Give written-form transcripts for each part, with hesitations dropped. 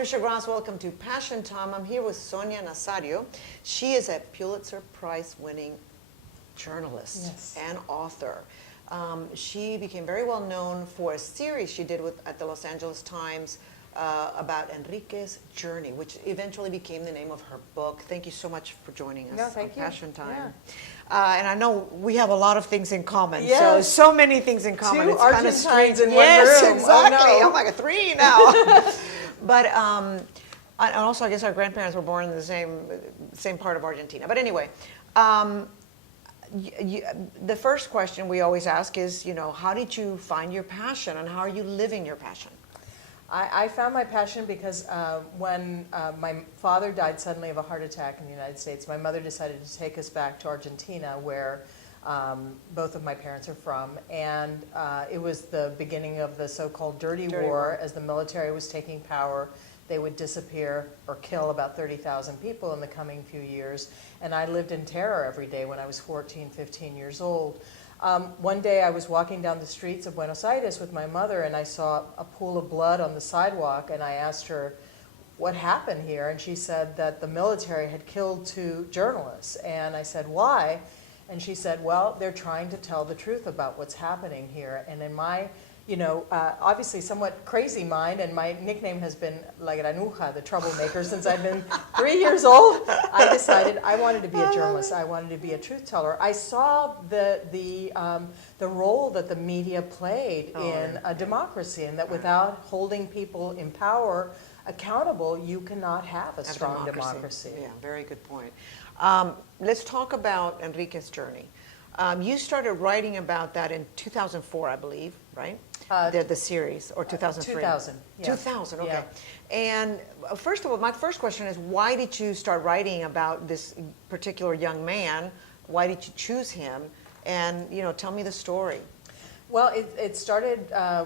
Patricia Gras. Welcome to Passion Time. I'm here with Sonia Nazario. She is a Pulitzer Prize-winning journalist and author. She became very well known for a series she did at the Los Angeles Times about Enrique's journey, which eventually became the name of her book. Thank you so much for joining us on Passion Time. Yeah. And I know we have a lot of things in common. Yes. So many things in common. Two It's kind of Argentines strange. in one yes, room. exactly. Oh, no. I'm like a three now. But and also, I guess our grandparents were born in the same part of Argentina. But anyway, the first question we always ask is, how did you find your passion, and how are you living your passion? I found my passion because when my father died suddenly of a heart attack in the United States, my mother decided to take us back to Argentina, where both of my parents are from, and it was the beginning of the so-called Dirty War. As the military was taking power, they would disappear or kill about 30,000 people in the coming few years, and I lived in terror every day when I was 14, 15 years old. One day I was walking down the streets of Buenos Aires with my mother, and I saw a pool of blood on the sidewalk, and I asked her, what happened here? And she said that the military had killed 2 journalists. And I said, why? And she said, well, they're trying to tell the truth about what's happening here. And in my, obviously somewhat crazy mind, and my nickname has been La Granuja, the troublemaker, since I've been 3 years old, I decided I wanted to be a journalist. I wanted to be a truth teller. I saw the role that the media played in a democracy, and that without holding people in power accountable, you cannot have a strong democracy. Yeah, very good point. Let's talk about Enrique's journey. You started writing about that in 2004, I believe, right? The series, or 2003? 2000. Yeah. 2000, okay. Yeah. And first of all, my first question is, why did you start writing about this particular young man? Why did you choose him? And, tell me the story. Well, it started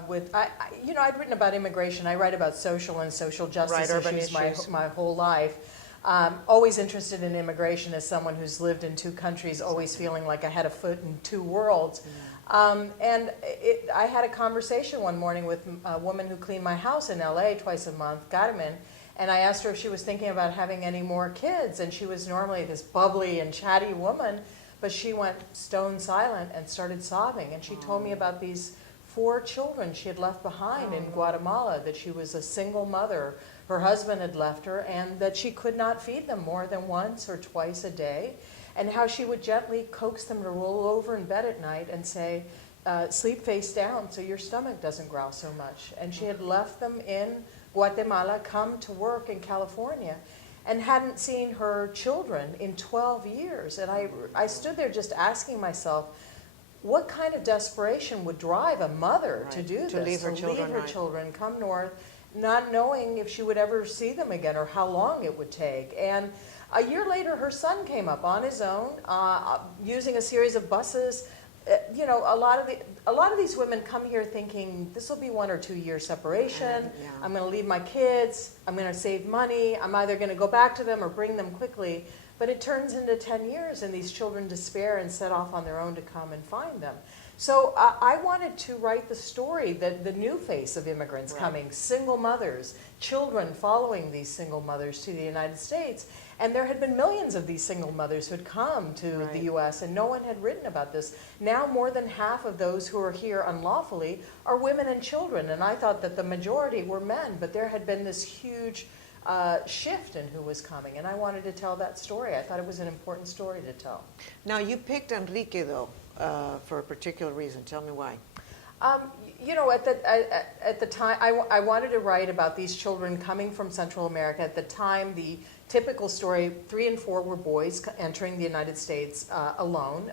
with, I'd written about immigration. I write about social and social justice issues my whole life. Always interested in immigration as someone who's lived in 2 countries, always feeling like I had a foot in 2 worlds. I had a conversation one morning with a woman who cleaned my house in LA twice a month, Carmen, and I asked her if she was thinking about having any more kids. And she was normally this bubbly and chatty woman, but she went stone silent and started sobbing. And she told me about these 4 children she had left behind in Guatemala, that she was a single mother. Her husband had left her, and that she could not feed them more than once or twice a day, and how she would gently coax them to roll over in bed at night and say, sleep face down so your stomach doesn't growl so much. And she had left them in Guatemala, come to work in California, and hadn't seen her children in 12 years. And I stood there just asking myself, what kind of desperation would drive a mother to do this, to leave her children, come north, not knowing if she would ever see them again or how long it would take. And a year later, her son came up on his own, using a series of buses. A lot of these women come here thinking this will be 1 or 2 year separation. I'm going to leave my kids. I'm going to save money. I'm either going to go back to them or bring them quickly. But it turns into 10 years, and these children despair and set off on their own to come and find them. So I wanted to write the story, the new face of immigrants coming, single mothers, children following these single mothers to the United States. And there had been millions of these single mothers who had come to the U.S., and no one had written about this. Now more than half of those who are here unlawfully are women and children. And I thought that the majority were men, but there had been this huge shift in who was coming, and I wanted to tell that story. I thought it was an important story to tell. Now, you picked Enrique, though, for a particular reason. Tell me why. At the time, I wanted to write about these children coming from Central America. At the time, the typical story, 3 and 4 were boys entering the United States alone.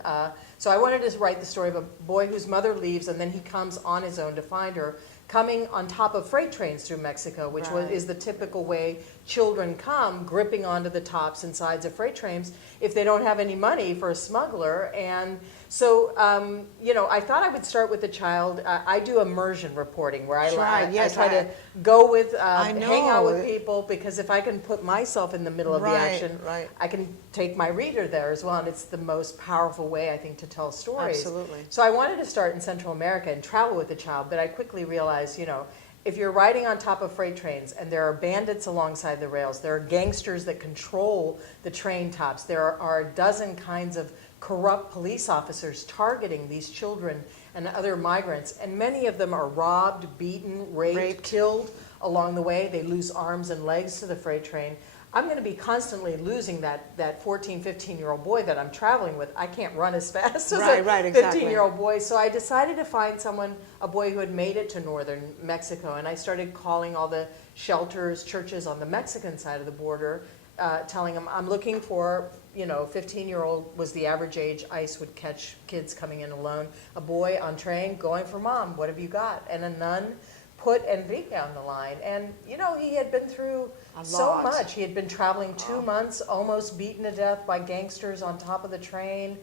So I wanted to write the story of a boy whose mother leaves, and then he comes on his own to find her, coming on top of freight trains through Mexico, which is the typical way children come, gripping onto the tops and sides of freight trains if they don't have any money for a smuggler. And so, I thought I would start with the child. I do immersion reporting, where I try to go with, hang out with people, because if I can put myself in the middle of the action, I can take my reader there as well, and it's the most powerful way, I think, to tell stories. Absolutely. So I wanted to start in Central America and travel with the child, but I quickly realized, if you're riding on top of freight trains and there are bandits alongside the rails, there are gangsters that control the train tops, there are a dozen kinds of corrupt police officers targeting these children and other migrants, and many of them are robbed, beaten, raped, killed along the way. They lose arms and legs to the freight train. I'm going to be constantly losing that 14, 15-year-old boy that I'm traveling with. I can't run as fast as a 15-year-old boy. So I decided to find a boy who had made it to northern Mexico. And I started calling all the shelters, churches on the Mexican side of the border, telling them, I'm looking for, 15-year-old was the average age ICE would catch kids coming in alone. A boy on train going for mom, what have you got? And a nun put Enrique on the line. And, he had been through so much. He had been traveling 2 months, almost beaten to death by gangsters on top of the train.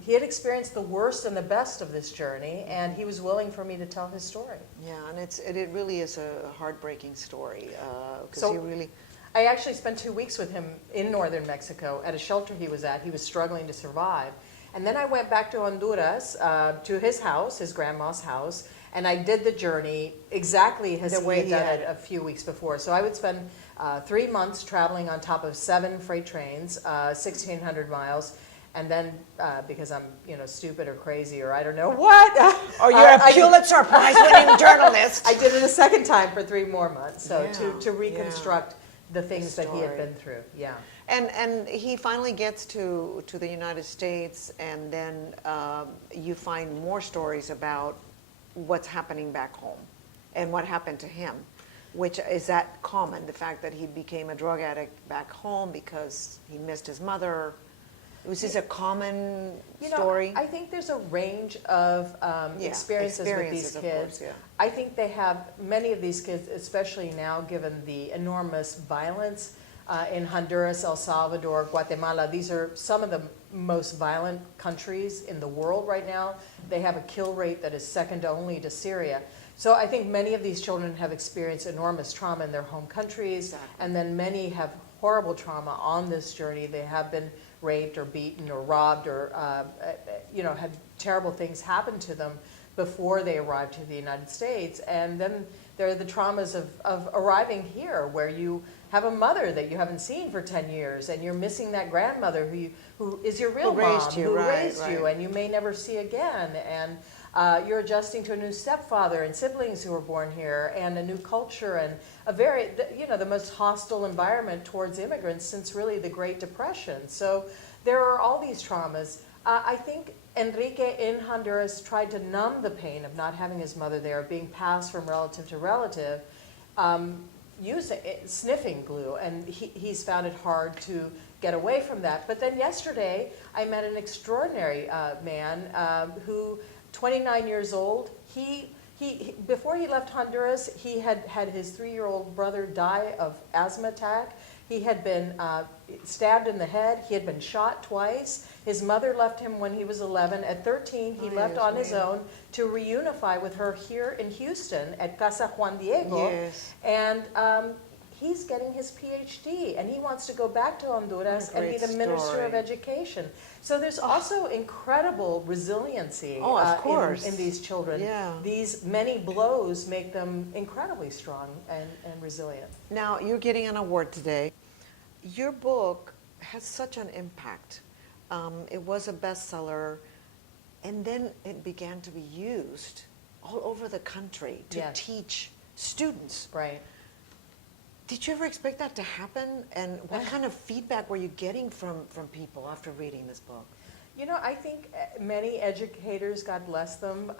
He had experienced the worst and the best of this journey, and he was willing for me to tell his story. Yeah, and it really is a heartbreaking story. Because he really... I actually spent 2 weeks with him in northern Mexico at a shelter he was at. He was struggling to survive. And then I went back to Honduras, to his house, his grandma's house, and I did the journey exactly as he had done it a few weeks before. So I would spend 3 months traveling on top of 7 freight trains, 1,600 miles, and then because I'm stupid or crazy or I don't know what. Or you're a Pulitzer Prize-winning journalist. I did it a second time for 3 more months, so to reconstruct the things that he had been through. Yeah. And he finally gets to the United States, and then you find more stories about what's happening back home and what happened to him, which is that common, the fact that he became a drug addict back home because he missed his mother. Was this a common story? I think there's a range of experiences with these kids. Course, I think they have, many of these kids, especially now given the enormous violence in Honduras, El Salvador, Guatemala. These are some of the most violent countries in the world right now. They have a kill rate that is second only to Syria. So I think many of these children have experienced enormous trauma in their home countries, and then many have horrible trauma on this journey. They have been raped or beaten or robbed or had terrible things happen to them before they arrived to the United States. And then there are the traumas of arriving here, where you have a mother that you haven't seen for 10 years, and you're missing that grandmother who is your real mom, who raised you, and you may never see again. And you're adjusting to a new stepfather and siblings who were born here, and a new culture, and a very, the most hostile environment towards immigrants since really the Great Depression. So there are all these traumas. I think Enrique in Honduras tried to numb the pain of not having his mother there, being passed from relative to relative, using sniffing glue, and he's found it hard to get away from that. But then yesterday, I met an extraordinary man who, 29 years old, he before he left Honduras, he had his 3-year-old brother die of asthma attack. He had been stabbed in the head. He had been shot twice. His mother left him when he was 11. At 13, he left on his own to reunify with her here in Houston at Casa Juan Diego. Yes. And he's getting his PhD, and he wants to go back to Honduras and be the Minister of Education. So there's also incredible resiliency in these children. Yeah. These many blows make them incredibly strong and resilient. Now, you're getting an award today. Your book has such an impact. It was a bestseller, and then it began to be used all over the country to teach students. Right. Did you ever expect that to happen? And what kind of feedback were you getting from people after reading this book? I think many educators, God bless them,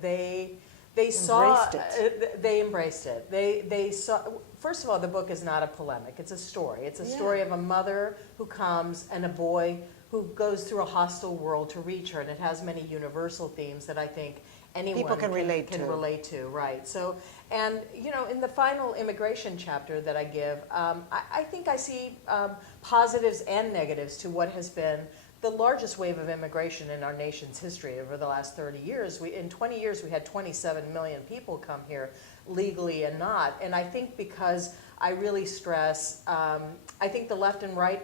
they embraced it. They saw. First of all, the book is not a polemic. It's a story. It's a story of a mother who comes and a boy who goes through a hostile world to reach her, and it has many universal themes that I think anyone can relate to, right? So, and in the final immigration chapter that I give, I think I see positives and negatives to what has been the largest wave of immigration in our nation's history over the last 30 years. In 20 years, we had 27 million people come here, legally and not. And I think because I really stress, I think the left and right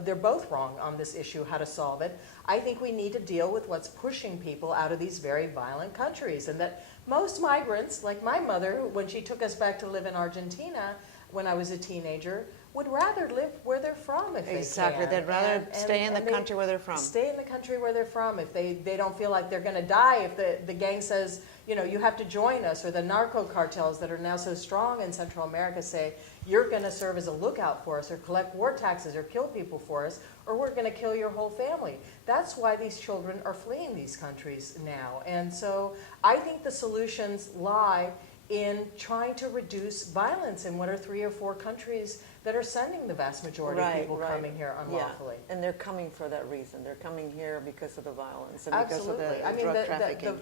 they're both wrong on this issue, how to solve it. I think we need to deal with what's pushing people out of these very violent countries, and that most migrants, like my mother, when she took us back to live in Argentina when I was a teenager, would rather live where they're from if Exactly. they can. They'd rather stay in the country where they're from. Stay in the country where they're from. If they don't feel like they're going to die, if the gang says, you know, you have to join us, or the narco cartels that are now so strong in Central America say, you're going to serve as a lookout for us, or collect war taxes, or kill people for us, or we're going to kill your whole family. That's why these children are fleeing these countries now. And so I think the solutions lie in trying to reduce violence in what are 3 or 4 countries that are sending the vast majority of people coming here unlawfully. Yeah. And they're coming for that reason. They're coming here because of the violence and Absolutely. because of the I mean, drug trafficking.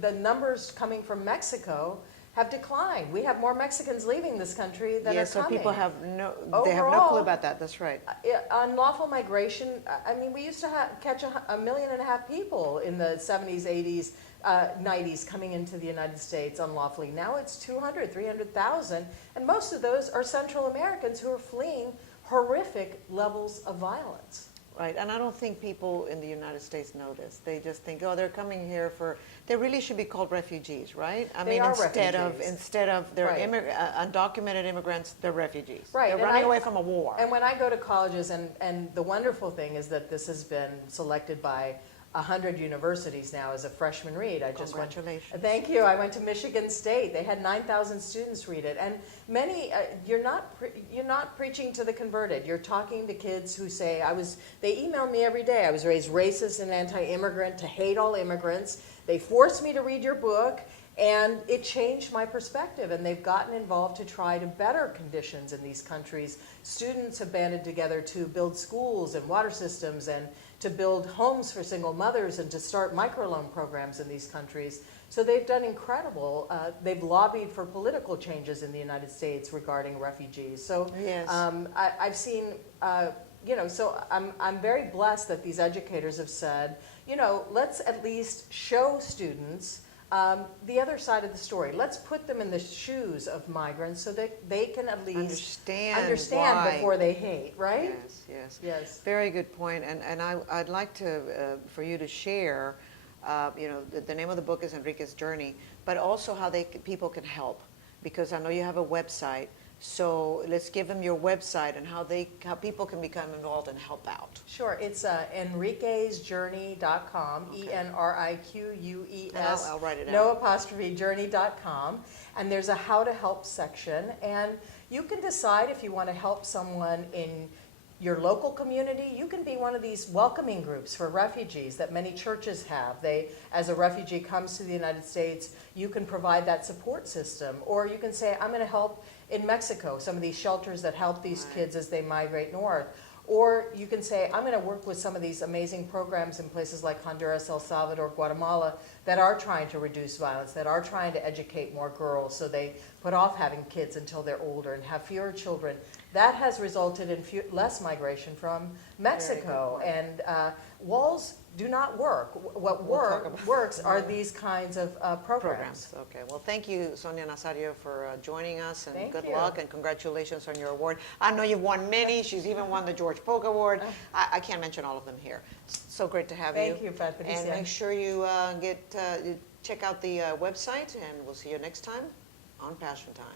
the numbers coming from Mexico have declined. We have more Mexicans leaving this country than are so coming. people have they have no Overall, clue about that. That's right. Unlawful migration, I mean, we used to catch 1.5 million people in the 70s, 80s, 90s coming into the United States unlawfully. Now it's 200, 300,000, and most of those are Central Americans who are fleeing horrific levels of violence. Right, and I don't think people in the United States know this. They just think, oh, they're coming here for. They really should be called refugees, right? I mean, instead of they're undocumented immigrants, they're refugees. Right, they're running away from a war. And when I go to colleges, and the wonderful thing is that this has been selected by 100 universities now as a freshman read. Congratulations. Thank you. I went to Michigan State. They had 9,000 students read it, and many. You're not preaching to the converted. You're talking to kids who say, They email me every day. I was raised racist and anti-immigrant, to hate all immigrants. They forced me to read your book, and it changed my perspective. And they've gotten involved to try to better conditions in these countries. Students have banded together to build schools and water systems, and to build homes for single mothers, and to start microloan programs in these countries. So they've done incredible. They've lobbied for political changes in the United States regarding refugees. So yes. I've seen, so I'm very blessed that these educators have said, let's at least show students the other side of the story. Let's put them in the shoes of migrants so that they can at least understand before they hate, right? Yes. Very good point. And I'd like to for you to share, the name of the book is Enrique's Journey, but also how people can help, because I know you have a website. So let's give them your website and how people can become involved and help out. Sure, it's enriquesjourney.com, ENRIQUES, I'll write it no out. apostrophe, journey.com, and there's a how to help section, and you can decide if you want to help someone in your local community. You can be one of these welcoming groups for refugees that many churches have. As a refugee comes to the United States, you can provide that support system, or you can say, I'm going to help in Mexico, some of these shelters that help these kids as they migrate north. Or you can say, I'm going to work with some of these amazing programs in places like Honduras, El Salvador, Guatemala, that are trying to reduce violence, that are trying to educate more girls so they put off having kids until they're older and have fewer children. That has resulted in less migration from Mexico. And walls do not work. What works are these kinds of programs. Okay. Well, thank you, Sonia Nazario, for joining us, and Thank good you. luck, and congratulations on your award. I know you've won many. She's even won the George Polk Award. I can't mention all of them here. So great to have you. Thank you, Patricia. And make sure you check out the website, and we'll see you next time on Passion Time.